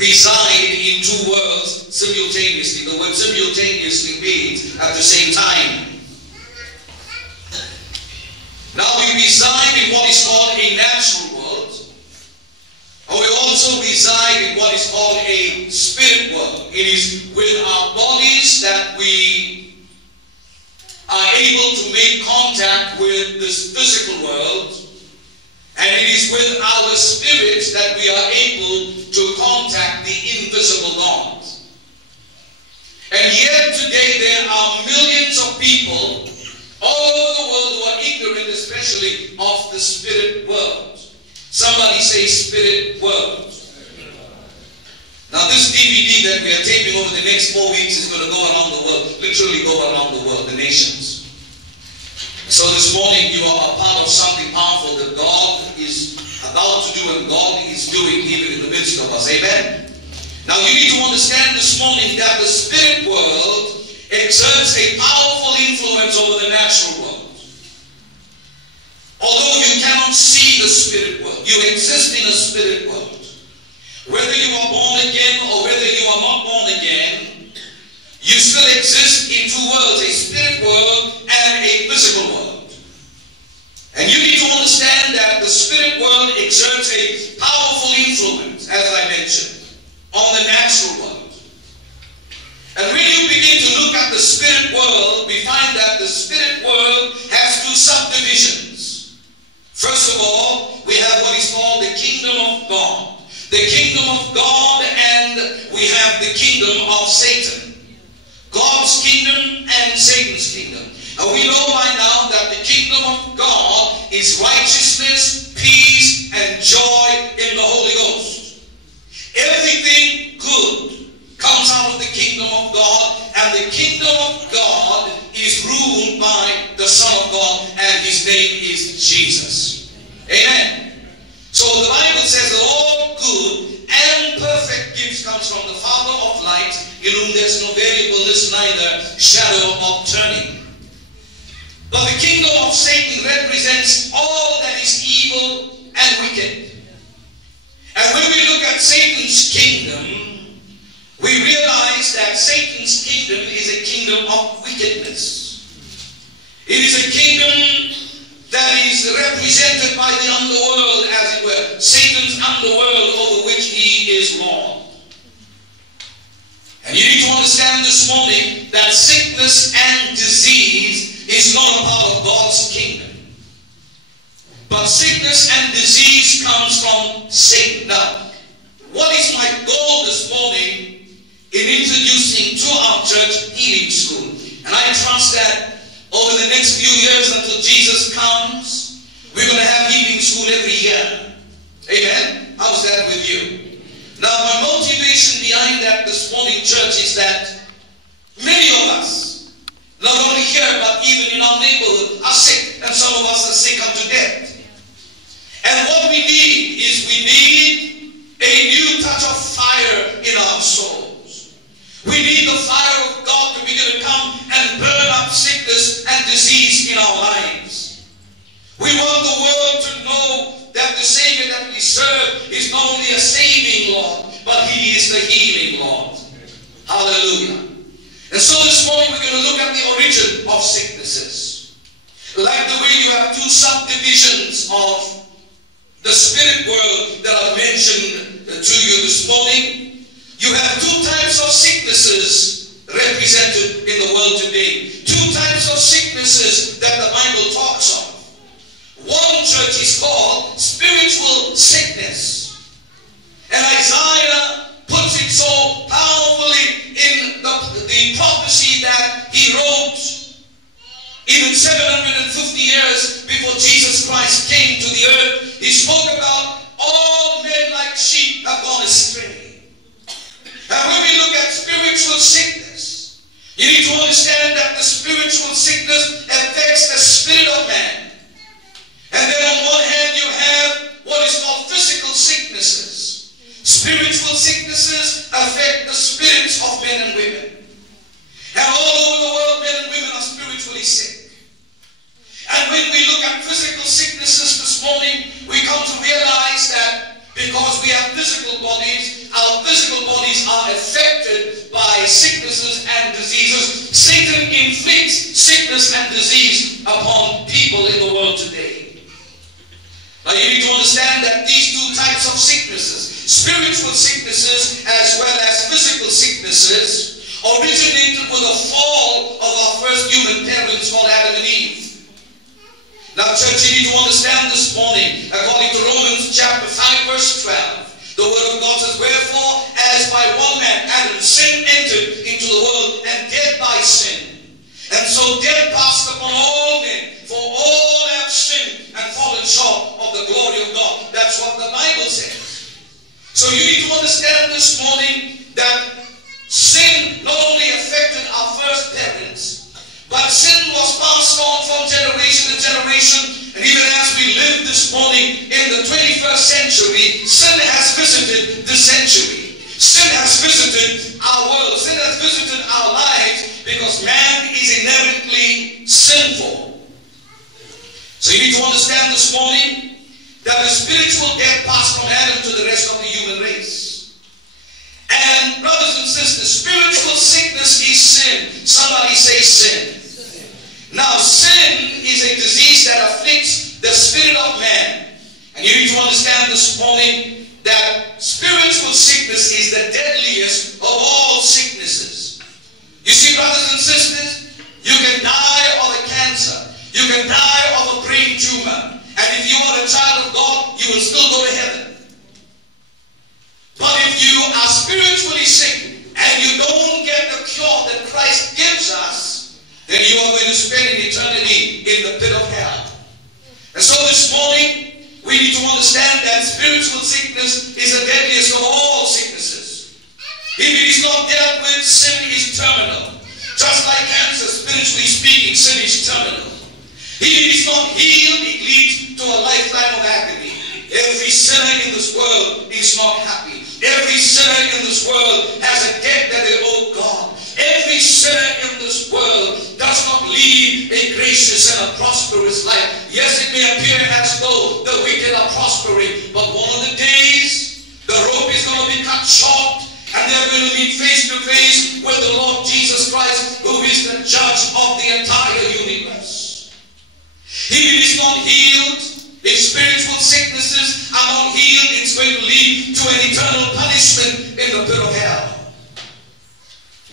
reside in two worlds simultaneously. The word simultaneously means at the same time. Now we reside in what is called a natural world, and we also reside in what is called a spirit world. It is with our bodies that we are able to make contact with this physical world, and it is with our spirits that we are able to contact the invisible God. And yet today there are millions of people all over the world who are ignorant, especially of the spirit world. Somebody say spirit world. Now this DVD that we are taping over the next 4 weeks is going to go around the world, literally go around the world, the nations. So this morning you are a part of something powerful that God is about to do and God is doing even in the midst of us. Amen? Now you need to understand this morning that the spirit world exerts a powerful influence over the natural world. Although you cannot see the spirit world, you exist in a spirit world. Whether you are born again or whether you are not born again, you still exist in two worlds, a spirit world and a physical world. And you need to understand that the spirit world exerts a powerful influence, as I mentioned, on the natural world. And when you begin to look at the spirit world, we find that the spirit world has two subdivisions. First of all, we have what is called the kingdom of God. The kingdom of God, and we have the kingdom of Satan. God's kingdom and Satan's kingdom. And we know by now that the kingdom of God is righteousness, peace, and joy in the Holy Ghost. Everything good comes out of the kingdom of God, and the kingdom of God is ruled by the Son of God, and his name is Jesus. Amen. So the Bible says that all good and perfect gifts comes from the Father of light, in whom there's no variableness, neither shadow of turning. But the kingdom of Satan represents all that is evil and wicked. And when we look at Satan's kingdom, we realize that Satan's kingdom is a kingdom of wickedness. It is a kingdom that is represented by the underworld, as it were. Satan's underworld over which he is Lord. And you need to understand this morning that sickness and disease is not a part of God's kingdom. But sickness and disease comes from Satan. Now, what is my goal this morning in introducing to our church healing school? And I trust that over the next few years until Jesus comes, we're going to have healing school every year. Amen? How's that with you? Now, my motivation behind that this morning, church, is that many of us, not only here, but even in our neighborhood, are sick, and some of us are sick unto death. And what we need is we need a new touch of fire in our souls. We need the fire of God to begin to come and burn up sickness and disease in our lives. We want the world to know that the Savior that we serve is not only a saving Lord, but he is the healing Lord. Hallelujah. And so this morning we're going to look at the origin of sicknesses. Like the way you have two subdivisions of the spirit world that I mentioned to you this morning, you have two types of sicknesses represented in the world today. Two types of sicknesses that the Bible talks of. One, church, is called spiritual sickness. And Isaiah puts it so powerfully in the prophecy that he wrote even 750 years before Jesus Christ came to the earth. He spoke about all men like sheep have gone astray. And when we look at spiritual sickness, you need to understand that the spiritual sickness affects the spirit of man. And then on one hand you have what is called physical sicknesses. Spiritual sicknesses affect the spirits of men and women. And all over the world, men and women are spiritually sick. And when we look at physical sicknesses this morning, we come to realize that because we have physical bodies, our physical sickness and disease upon people in the world today. Now you need to understand that these two types of sicknesses, spiritual sicknesses as well as physical sicknesses, originated with the fall of our first human parents called Adam and Eve. Now church, you need to understand this morning, according to Romans chapter 5 verse 12, the word of God says, wherefore as by one man Adam sin entered into the world, and death by sin, and so death passed upon all men, for all have sinned and fallen short of the glory of God. That's what the Bible says. So you need to understand this morning that sin not only affected our first parents, but sin was passed on from generation to generation. And even as we live this morning in the 21st century, sin has visited the century. Sin has visited our world. Sin has visited our lives because man is inherently sinful. So you need to understand this morning that the spiritual death passed from Adam to the rest of the human race. And brothers and sisters, spiritual sickness is sin. Somebody say sin. Now sin is a disease that afflicts the spirit of man. And you need to understand this morning that spiritual sickness is the deadliest of all sicknesses. You see, brothers and sisters, you can die of a cancer. You can die of a brain tumor. And if you are a child of God, you will still go to heaven. But if you are spiritually sick and you don't get the cure that Christ gives us, then you are going to spend an eternity in the pit of hell. And so this morning, we need to understand that spiritual sickness is the deadliest of all sicknesses. If it is not dealt with, sin is terminal. Just like cancer, spiritually speaking, sin is terminal. If it is not healed, it leads to a lifetime of agony. Every sinner in this world is not happy. Every sinner in this world has a debt that they owe God. Every sinner in this world does not lead a gracious and a prosperous life. Yes, it may appear as though the wicked are prospering, but one of the days, the rope is going to be cut short, and they're going to meet face to face with the Lord Jesus Christ, who is the judge of the entire universe. If it is not healed, if spiritual sicknesses are not healed, it's going to lead to an eternal punishment in the pit of hell.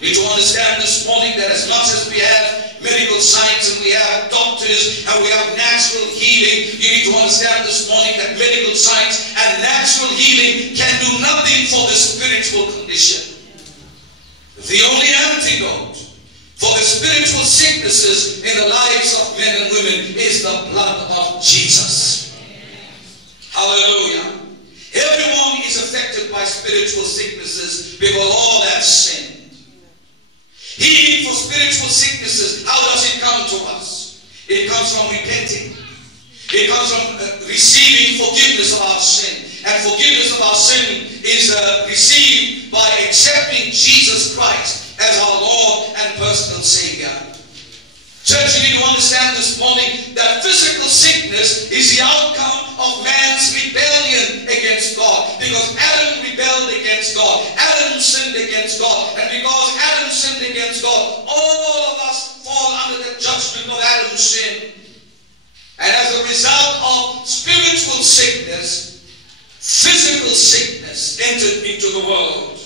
We need to understand this morning that as much as we have medical science and we have doctors and we have natural healing, you need to understand this morning that medical science and natural healing can do nothing for the spiritual condition. The only antidote for the spiritual sicknesses in the lives of men and women is the blood of Jesus. Hallelujah. Everyone is affected by spiritual sicknesses because all have sinned. Healing for spiritual sicknesses, how does it come to us? It comes from repenting. It comes from receiving forgiveness of our sin. And forgiveness of our sin is received by accepting Jesus Christ as our Lord and personal Savior. Church, you need to understand this morning that physical sickness is the outcome of man's rebellion against God. Because Adam rebelled against God. Adam sinned against God. And because Adam sinned against God, all of us fall under the judgment of Adam's sin. And as a result of spiritual sickness, physical sickness entered into the world.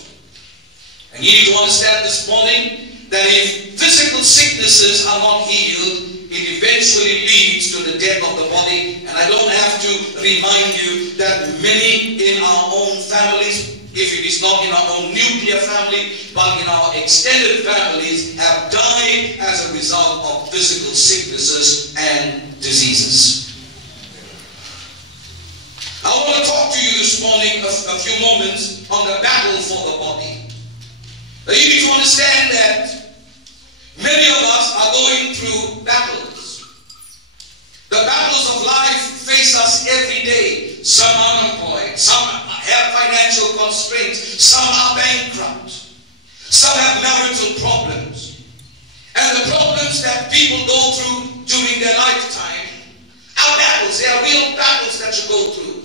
And you need to understand this morning that if physical sicknesses are not healed, it eventually leads to the death of the body. And I don't have to remind you that many in our own families, if it is not in our own nuclear family, but in our extended families, have died as a result of physical sicknesses and diseases. I want to talk to you this morning a few moments on the battle for the body. Now you need to understand that many of us are going through battles. The battles of life face us every day. Some are unemployed, some have financial constraints, some are bankrupt, some have marital problems. And the problems that people go through during their lifetime are battles. They are real battles that you go through.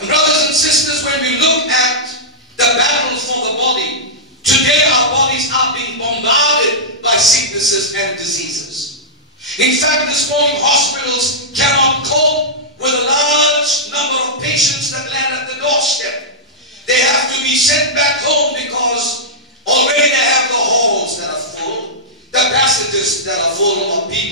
And brothers and sisters, when we look at the battle for the body, today our bodies are being bombarded by sicknesses and diseases. In fact, this morning hospitals cannot cope with a large number of patients that land at the doorstep. They have to be sent back home because already they have the halls that are full, the passages that are full of people.